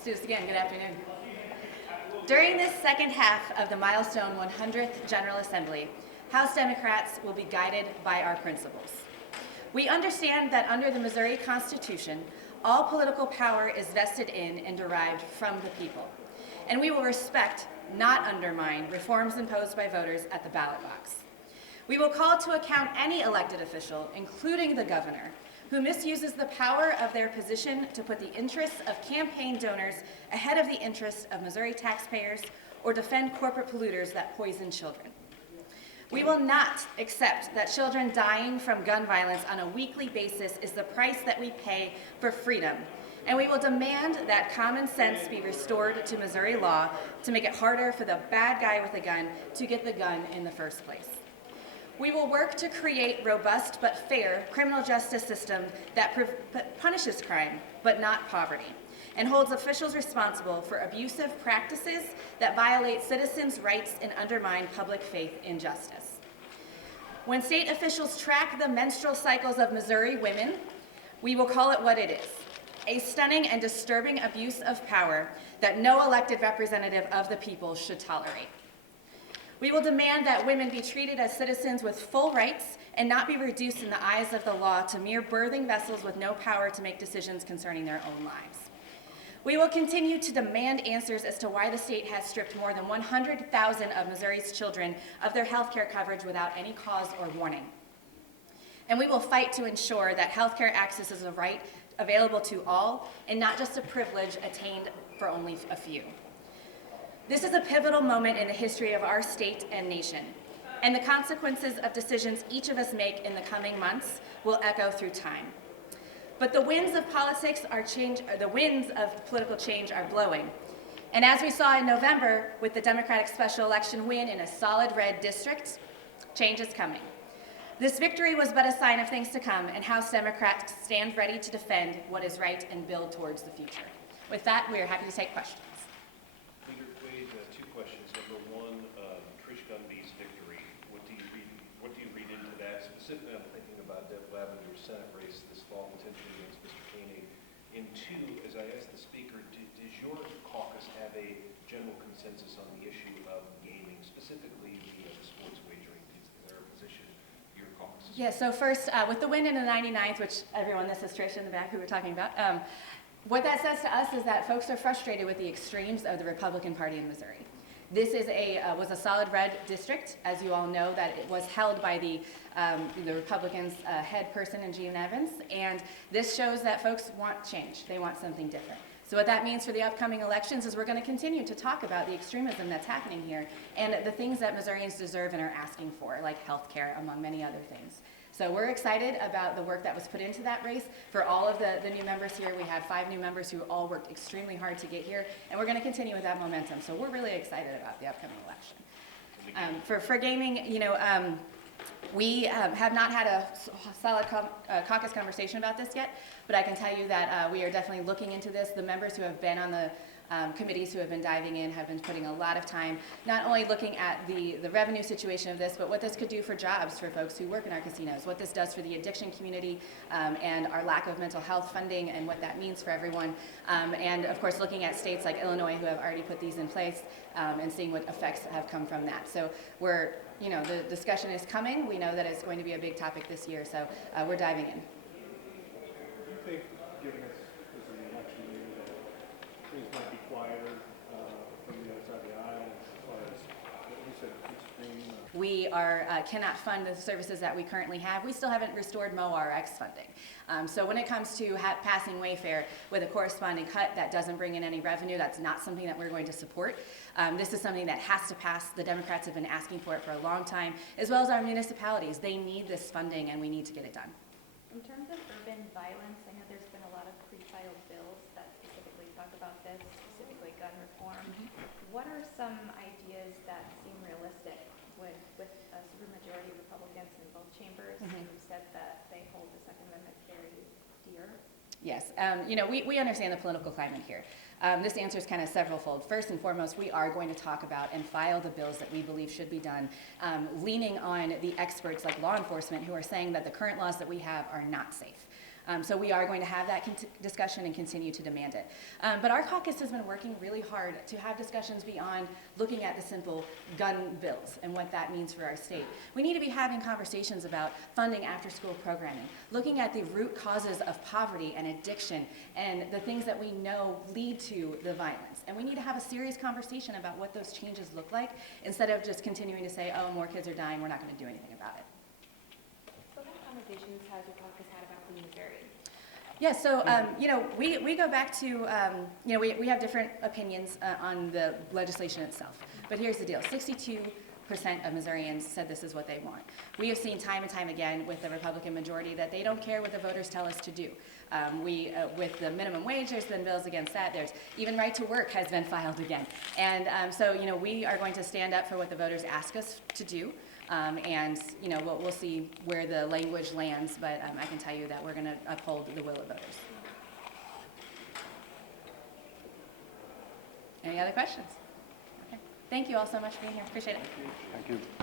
Let's do this again. Good afternoon. During this second half of the milestone 100th General Assembly, House Democrats will be guided by our principles. We understand that under the Missouri Constitution, all political power is vested in and derived from the people. And we will respect, not undermine, reforms imposed by voters at the ballot box. We will call to account any elected official, including the governor, who misuses the power of their position to put the interests of campaign donors ahead of the interests of Missouri taxpayers or defend corporate polluters that poison children. We will not accept that children dying from gun violence on a weekly basis is the price that we pay for freedom, and we will demand that common sense be restored to Missouri law to make it harder for the bad guy with a gun to get the gun in the first place. We will work to create robust but fair criminal justice system that punishes crime, but not poverty, and holds officials responsible for abusive practices that violate citizens' rights and undermine public faith in justice. When state officials track the menstrual cycles of Missouri women, we will call it what it is: a stunning and disturbing abuse of power that no elected representative of the people should tolerate. We will demand that women be treated as citizens with full rights and not be reduced in the eyes of the law to mere birthing vessels with no power to make decisions concerning their own lives. We will continue to demand answers as to why the state has stripped more than 100,000 of Missouri's children of their health care coverage without any cause or warning. And we will fight to ensure that health care access is a right available to all and not just a privilege attained for only a few. This is a pivotal moment in the history of our state and nation, and the consequences of decisions each of us make in the coming months will echo through time. But the winds of political change are blowing. And as we saw in November with the Democratic special election win in a solid red district, change is coming. This victory was but a sign of things to come, and House Democrats stand ready to defend what is right and build towards the future. With that, we are happy to take questions. Leader Quade, two questions. Number one, Trish Gunby's victory. What do you read into that? Specifically, I'm thinking about Deb Lavender's Senate race this fall, potentially against Mr. Koenig. And two, as I asked the speaker, does your caucus have a general consensus on the issue of gaming, specifically the sports wagering? Is there a position your caucus? Yeah, so first, with the win in the 99th, which everyone, this is Trish in the back who we're talking about, what that says to us is that folks are frustrated with the extremes of the Republican Party in Missouri. This is was a solid red district, as you all know, that it was held by the Republicans' head person in Gene Evans, and this shows that folks want change. They want something different. So what that means for the upcoming elections is we're going to continue to talk about the extremism that's happening here and the things that Missourians deserve and are asking for, like health care, among many other things. So we're excited about the work that was put into that race. For all of the new members here, we have 5 new members who all worked extremely hard to get here, and we're going to continue with that momentum. So we're really excited about the upcoming election. For gaming, we have not had a solid caucus conversation about this yet, but I can tell you that we are definitely looking into this. The members who have been on the committees who have been diving in have been putting a lot of time, not only looking at the revenue situation of this, but what this could do for jobs for folks who work in our casinos, what this does for the addiction community and our lack of mental health funding and what that means for everyone. And of course, looking at states like Illinois who have already put these in place and seeing what effects have come from that. So the discussion is coming. We know that it's going to be a big topic this year, so we're diving in. Do you think, given this is an election year, that things might be quieter from the other side of the aisle as far as what you said, extreme? We cannot fund the services that we currently have. We still haven't restored MORX funding. So when it comes to passing Wayfair with a corresponding cut that doesn't bring in any revenue, that's not something that we're going to support. This is something that has to pass. The Democrats have been asking for it for a long time, as well as our municipalities. They need this funding, and we need to get it done. In terms of urban violence, I know there's been a lot of pre-filed bills that specifically talk about this, specifically gun reform. What are some ideas that seem realistic with a supermajority of Republicans in both chambers who said that they hold the Second Amendment very dear? Yes, we understand the political climate here. This answer is kind of several-fold. First and foremost, we are going to talk about and file the bills that we believe should be done, leaning on the experts like law enforcement who are saying that the current laws that we have are not safe. So we are going to have that discussion and continue to demand it. But our caucus has been working really hard to have discussions beyond looking at the simple gun bills and what that means for our state. We need to be having conversations about funding after-school programming, looking at the root causes of poverty and addiction and the things that we know lead to the violence. And we need to have a serious conversation about what those changes look like instead of just continuing to say, oh, more kids are dying, we're not going to do anything about it. So what conversations has your caucus had about the Missouri? Yeah, so, we go back to, we have different opinions on the legislation itself. But here's the deal, 62% of Missourians said this is what they want. We have seen time and time again with the Republican majority that they don't care what the voters tell us to do. With the minimum wage, there's been bills against that. There's even right to work has been filed again. And so, we are going to stand up for what the voters ask us to do. We'll see where the language lands, but I can tell you that we're going to uphold the will of voters. Any other questions? Okay. Thank you all so much for being here. Appreciate it. Thank you.